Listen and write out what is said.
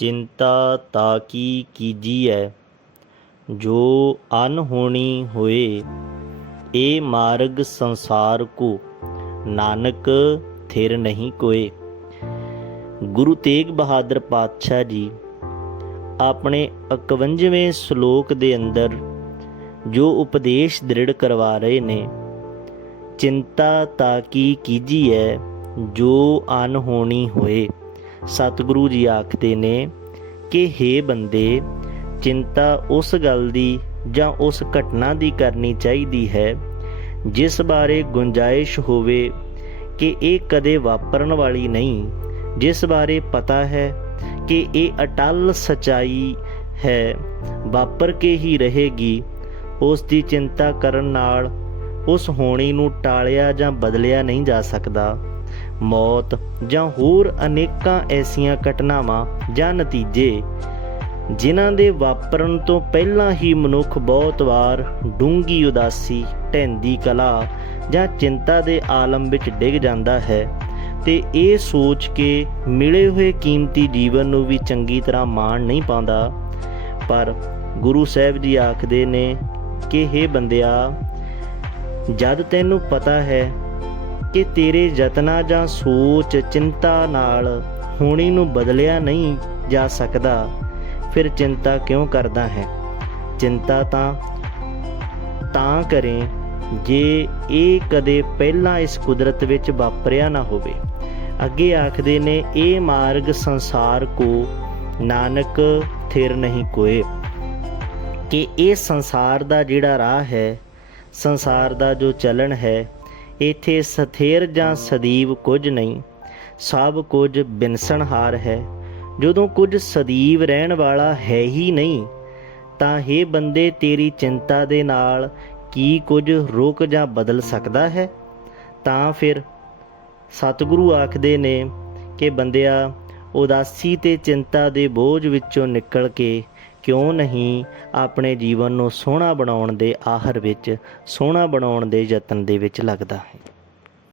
ਚਿੰਤਾ ਤਾ ਤਾਕੀ ਕੀਜੀਐ ਜੋ ਅਨਹੋਣੀ ਹੋਏ ਇਹ ਮਾਰਗ ਸੰਸਾਰ ਕੋ, ਨਾਨਕ ਥਿਰ ਨਹੀਂ ਕੋਏ। ਗੁਰੂ ਤੇਗ ਬਹਾਦਰ ਪਾਤਸ਼ਾਹ ਜੀ, ਆਪਣੇ 51ਵੇਂ ਸ਼ਲੋਕ ਦੇ ਅੰਦਰ ਜੋ ਉਪਦੇਸ਼ ਦ੍ਰਿੜ ਕਰਵਾ ਰਹੇ ਨੇ, ਚਿੰਤਾ ਤਾਕੀ ਹੈ ਜੋ ਅਨਹੋਣੀ ਹੋਏ। ਸਤਿਗੁਰੂ ਜੀ ਆਖਦੇ ਨੇ ਕਿ हे ਬੰਦੇ, ਚਿੰਤਾ ਉਸ ਗੱਲ ਦੀ ਜਾਂ ਉਸ ਘਟਨਾ ਦੀ ਕਰਨੀ ਚਾਹੀਦੀ ਹੈ, ਜਿਸ ਬਾਰੇ ਗੁੰਜਾਇਸ਼ ਹੋਵੇ ਕਿ ਇਹ ਕਦੇ ਵਾਪਰਨ ਵਾਲੀ ਨਹੀਂ, ਜਿਸ ਬਾਰੇ ਪਤਾ ਹੈ ਕਿ ਇਹ ਅਟਲ ਸਚਾਈ ਹੈ, ਵਾਪਰ ਕੇ ਹੀ ਰਹੇਗੀ। ਉਸ ਦੀ ਚਿੰਤਾ ਕਰਨ ਨਾਲ ਉਸ ਹੋਣੀ ਨੂੰ ਟਾਲਿਆ ਜਾਂ ਬਦਲਿਆ ਨਹੀਂ ਜਾ ਸਕਦਾ। ਮੌਤ ਜਾਂ ਹੋਰ ਅਨੇਕਾਂ ਐਸੀਆਂ ਘਟਨਾਵਾਂ ਜਾਂ ਨਤੀਜੇ, ਜਿਨ੍ਹਾਂ ਦੇ ਵਾਪਰਨ ਤੋਂ ਪਹਿਲਾਂ ਹੀ ਮਨੁੱਖ ਬਹੁਤ ਵਾਰ ਡੂੰਗੀ ਉਦਾਸੀ ਢੈਂਦੀ ਕਲਾ ਜਾਂ ਚਿੰਤਾ ਦੇ ਆਲਮ ਵਿੱਚ ਡਿੱਗ ਜਾਂਦਾ ਹੈ ਤੇ ਇਹ ਸੋਚ ਕੇ ਮਿਲੇ ਹੋਏ ਕੀਮਤੀ ਜੀਵਨ ਨੂੰ ਵੀ ਚੰਗੀ ਤਰ੍ਹਾਂ ਮਾਣ ਨਹੀਂ ਪਾਉਂਦਾ। ਪਰ ਗੁਰੂ ਸਾਹਿਬ ਜੀ ਆਖਦੇ ਨੇ ਕਿ हे ਬੰਦਿਆ, ਜਦ ਤੈਨੂੰ ਪਤਾ ਹੈ ਕਿ ਤੇਰੇ ਯਤਨਾਂ ਜਾਂ ਸੋਚ, ਚਿੰਤਾ ਨਾਲ ਹੋਣੀ ਨੂੰ ਬਦਲਿਆ ਨਹੀਂ ਜਾ ਸਕਦਾ। ਫਿਰ ਚਿੰਤਾ ਕਿਉਂ ਕਰਦਾ ਹੈ? ਚਿੰਤਾ ਤਾਂ ਤਾਂ ਕਰੇ ਜੇ ਇਹ ਕਦੇ ਪਹਿਲਾਂ ਇਸ ਕੁਦਰਤ ਵਿੱਚ ਵਾਪਰਿਆ ਨਾ ਹੋਵੇ। ਅੱਗੇ ਆਖਦੇ ਨੇ, ਇਹ ਮਾਰਗ ਸੰਸਾਰ ਕੋ ਨਾਨਕ ਥਿਰ ਨਹੀਂ ਕੋਏ। ਕਿ ਇਹ ਸੰਸਾਰ ਦਾ ਜਿਹੜਾ ਰਾਹ ਹੈ, ਸੰਸਾਰ ਦਾ ਜੋ ਚਲਣ ਹੈ ਇਥੇ ਸਥਿਰ ਜਾਂ ਸਦੀਵ ਕੁਝ ਨਹੀਂ, ਸਭ ਕੁਝ ਬਿਨਸਣਹਾਰ ਹੈ। ਜਦੋਂ ਕੁਝ ਸਦੀਵ ਰਹਿਣ ਵਾਲਾ ਹੈ ਹੀ ਨਹੀਂ, ਤਾਂ ਇਹ ਬੰਦੇ ਤੇਰੀ ਚਿੰਤਾ ਦੇ ਨਾਲ ਕੀ ਕੁਝ ਰੁਕ ਜਾਂ ਬਦਲ ਸਕਦਾ ਹੈ? ਤਾਂ ਫਿਰ ਸਤਿਗੁਰੂ ਆਖਦੇ ਨੇ ਕਿ ਬੰਦਿਆ, ਉਦਾਸੀ ਤੇ ਚਿੰਤਾ ਦੇ ਬੋਝ ਵਿੱਚੋਂ ਨਿਕਲ ਕੇ ਕਿਉਂ ਨਹੀਂ ਆਪਣੇ ਜੀਵਨ ਨੂੰ ਸੋਹਣਾ ਬਣਾਉਣ ਦੇ ਆਹਰ ਵਿੱਚ, ਸੋਹਣਾ ਬਣਾਉਣ ਦੇ ਯਤਨ ਦੇ ਵਿੱਚ ਲੱਗਦਾ ਹੈ।